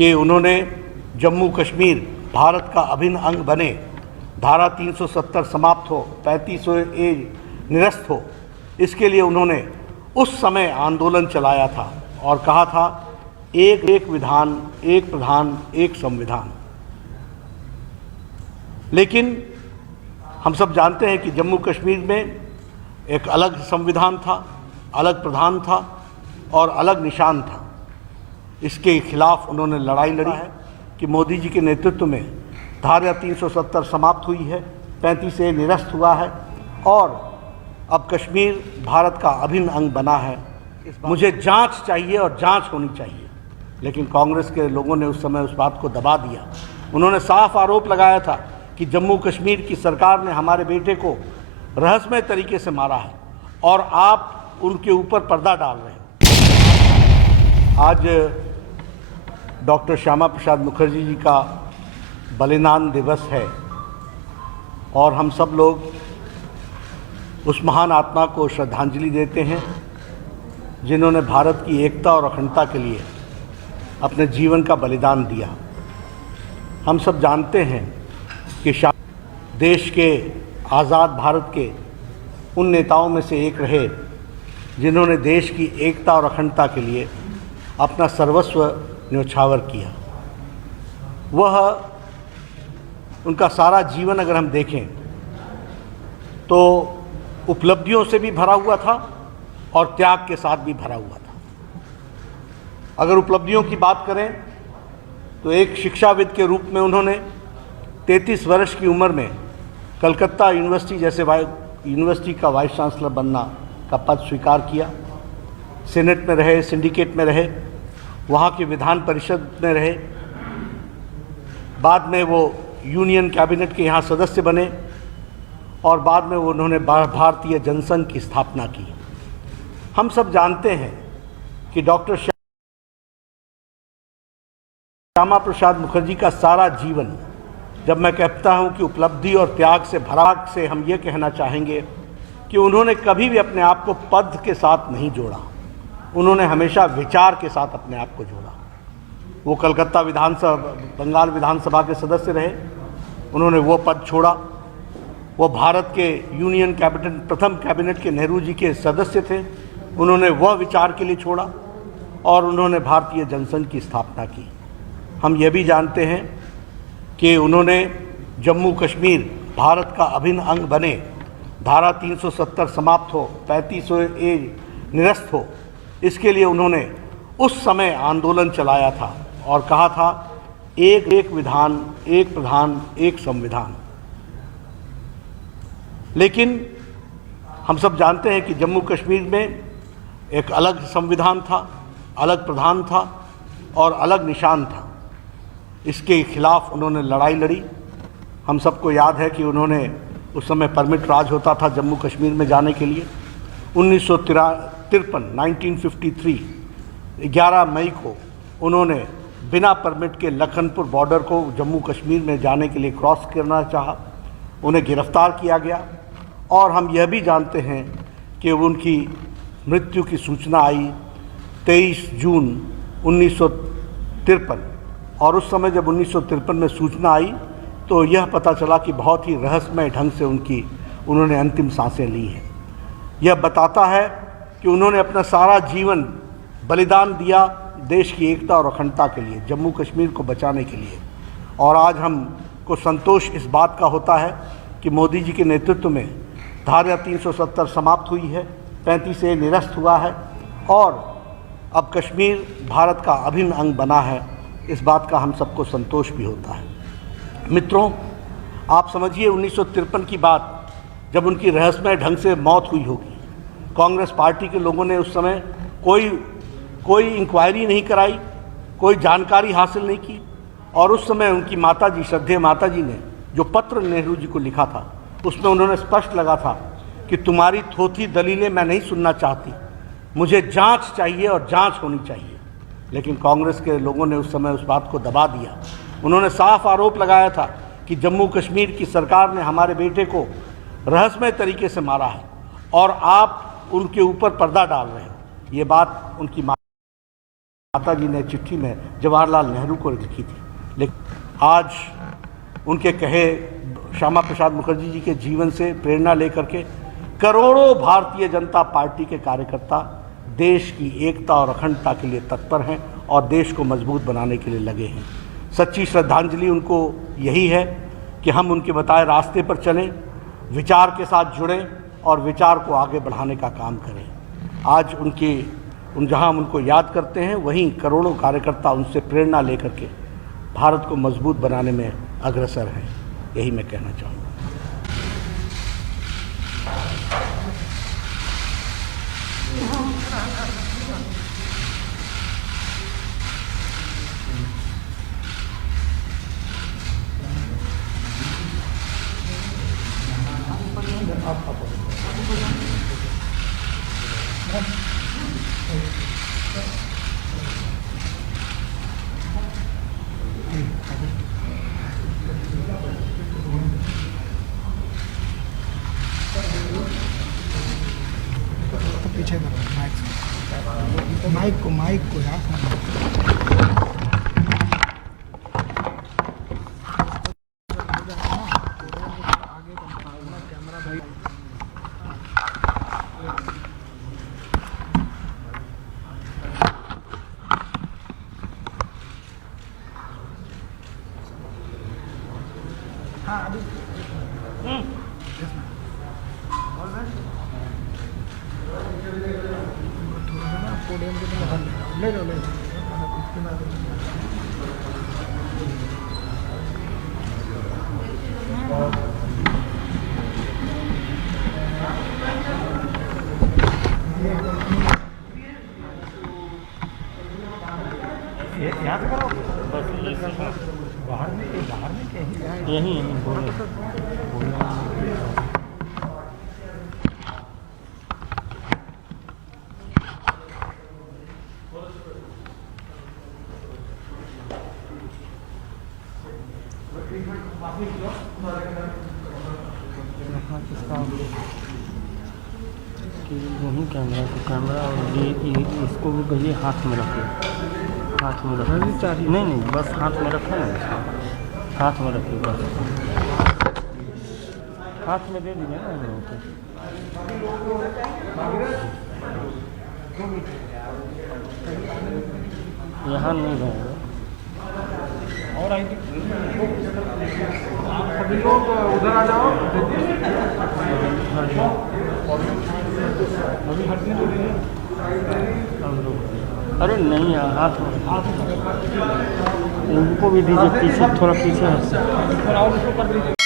कि उन्होंने जम्मू कश्मीर भारत का अभिन्न अंग बने, धारा 370 समाप्त हो, 35A निरस्त हो, इसके लिए उन्होंने उस समय आंदोलन चलाया था और कहा था एक विधान, एक प्रधान, एक संविधान। लेकिन हम सब जानते हैं कि जम्मू कश्मीर में एक अलग संविधान था, अलग प्रधान था और अलग निशान था। इसके खिलाफ उन्होंने लड़ाई लड़ी है कि मोदी जी के नेतृत्व में धारा 370 समाप्त हुई है, 35A निरस्त हुआ है और अब कश्मीर भारत का अभिन्न अंग बना है। मुझे जांच चाहिए और जांच होनी चाहिए, लेकिन कांग्रेस के लोगों ने उस समय उस बात को दबा दिया। उन्होंने साफ आरोप लगाया था कि जम्मू कश्मीर की सरकार ने हमारे बेटे को रहस्यमय तरीके से मारा है और आप उनके ऊपर पर्दा डाल रहे हैं। आज डॉक्टर श्यामा प्रसाद मुखर्जी जी का बलिदान दिवस है और हम सब लोग उस महान आत्मा को श्रद्धांजलि देते हैं जिन्होंने भारत की एकता और अखंडता के लिए अपने जीवन का बलिदान दिया। हम सब जानते हैं कि देश के आज़ाद भारत के उन नेताओं में से एक रहे जिन्होंने देश की एकता और अखंडता के लिए अपना सर्वस्व न्योछावर किया। वह उनका सारा जीवन अगर हम देखें तो उपलब्धियों से भी भरा हुआ था और त्याग के साथ भी भरा हुआ था। अगर उपलब्धियों की बात करें तो एक शिक्षाविद के रूप में उन्होंने 33 वर्ष की उम्र में कलकत्ता यूनिवर्सिटी जैसे यूनिवर्सिटी का वाइस चांसलर बनना का पद स्वीकार किया। सीनेट में रहे, सिंडिकेट में रहे, वहाँ की विधान परिषद में रहे, बाद में वो यूनियन कैबिनेट के यहाँ सदस्य बने और बाद में वो उन्होंने भारतीय जनसंघ की स्थापना की। हम सब जानते हैं कि डॉक्टर श्यामा प्रसाद मुखर्जी का सारा जीवन, जब मैं कहता हूं कि उपलब्धि और त्याग से भरा, से हम ये कहना चाहेंगे कि उन्होंने कभी भी अपने आप को पद के साथ नहीं जोड़ा। उन्होंने हमेशा विचार के साथ अपने आप को जोड़ा। वो कलकत्ता बंगाल विधानसभा के सदस्य रहे, उन्होंने वो पद छोड़ा। वो भारत के यूनियन कैबिनेट, प्रथम कैबिनेट के नेहरू जी के सदस्य थे, उन्होंने वह विचार के लिए छोड़ा और उन्होंने भारतीय जनसंघ की स्थापना की। हम ये भी जानते हैं कि उन्होंने जम्मू कश्मीर भारत का अभिन्न अंग बने, धारा 370 समाप्त हो, 35A निरस्त हो, इसके लिए उन्होंने उस समय आंदोलन चलाया था और कहा था एक विधान, एक प्रधान, एक संविधान। लेकिन हम सब जानते हैं कि जम्मू कश्मीर में एक अलग संविधान था, अलग प्रधान था और अलग निशान था। इसके खिलाफ उन्होंने लड़ाई लड़ी। हम सबको याद है कि उन्होंने उस समय परमिट राज होता था जम्मू कश्मीर में जाने के लिए। 1953 11 मई को उन्होंने बिना परमिट के लखनपुर बॉर्डर को जम्मू कश्मीर में जाने के लिए क्रॉस करना चाहा। उन्हें गिरफ्तार किया गया और हम यह भी जानते हैं कि उनकी मृत्यु की सूचना आई 23 जून 1953 और उस समय जब 1953 में सूचना आई तो यह पता चला कि बहुत ही रहस्यमय ढंग से उन्होंने अंतिम सांसें ली हैं। यह बताता है कि उन्होंने अपना सारा जीवन बलिदान दिया देश की एकता और अखंडता के लिए, जम्मू कश्मीर को बचाने के लिए। और आज हमको संतोष इस बात का होता है कि मोदी जी के नेतृत्व में धारा 370 समाप्त हुई है, 35A निरस्त हुआ है और अब कश्मीर भारत का अभिन्न अंग बना है। इस बात का हम सबको संतोष भी होता है। मित्रों, आप समझिए 1953 की बात, जब उनकी रहस्यमय ढंग से मौत हुई होगी, कांग्रेस पार्टी के लोगों ने उस समय कोई इंक्वायरी नहीं कराई, कोई जानकारी हासिल नहीं की और उस समय उनकी माताजी, श्रद्धेय माताजी ने जो पत्र नेहरू जी को लिखा था उसमें उन्होंने स्पष्ट लगा था कि तुम्हारी थोथी दलीलें मैं नहीं सुनना चाहती, मुझे जांच चाहिए और जांच होनी चाहिए। लेकिन कांग्रेस के लोगों ने उस समय उस बात को दबा दिया। उन्होंने साफ आरोप लगाया था कि जम्मू कश्मीर की सरकार ने हमारे बेटे को रहस्यमय तरीके से मारा है और आप उनके ऊपर पर्दा डाल रहे हो। ये बात उनकी माता जी ने चिट्ठी में जवाहरलाल नेहरू को लिखी थी, लेकिन आज उनके कहे श्यामा प्रसाद मुखर्जी जी के जीवन से प्रेरणा लेकर के करोड़ों भारतीय जनता पार्टी के कार्यकर्ता देश की एकता और अखंडता के लिए तत्पर हैं और देश को मजबूत बनाने के लिए लगे हैं। सच्ची श्रद्धांजलि उनको यही है कि हम उनके बताए रास्ते पर चलें, विचार के साथ जुड़ें और विचार को आगे बढ़ाने का काम करें। आज जहां हम उनको याद करते हैं, वहीं करोड़ों कार्यकर्ता उनसे प्रेरणा लेकर के भारत को मजबूत बनाने में अग्रसर हैं। यही मैं कहना चाहूँगा। पीछे माइक को यार पोडियम के ले लो याद करो बाहर में कहीं यहीं वही कैमरा और ये इसको भी कहिए हाथ में रखिए, हाथ में रखिए। नहीं बस हाथ में रखें ना, हाथ में रखिए, बस हाथ में दे दीजिए ना। यहाँ नहीं रहेगा और आएंगे सभी लोग उधर आ जाओ। अरे नहीं हाथ में उनको भी दीजिए, पीछे थोड़ा पीछे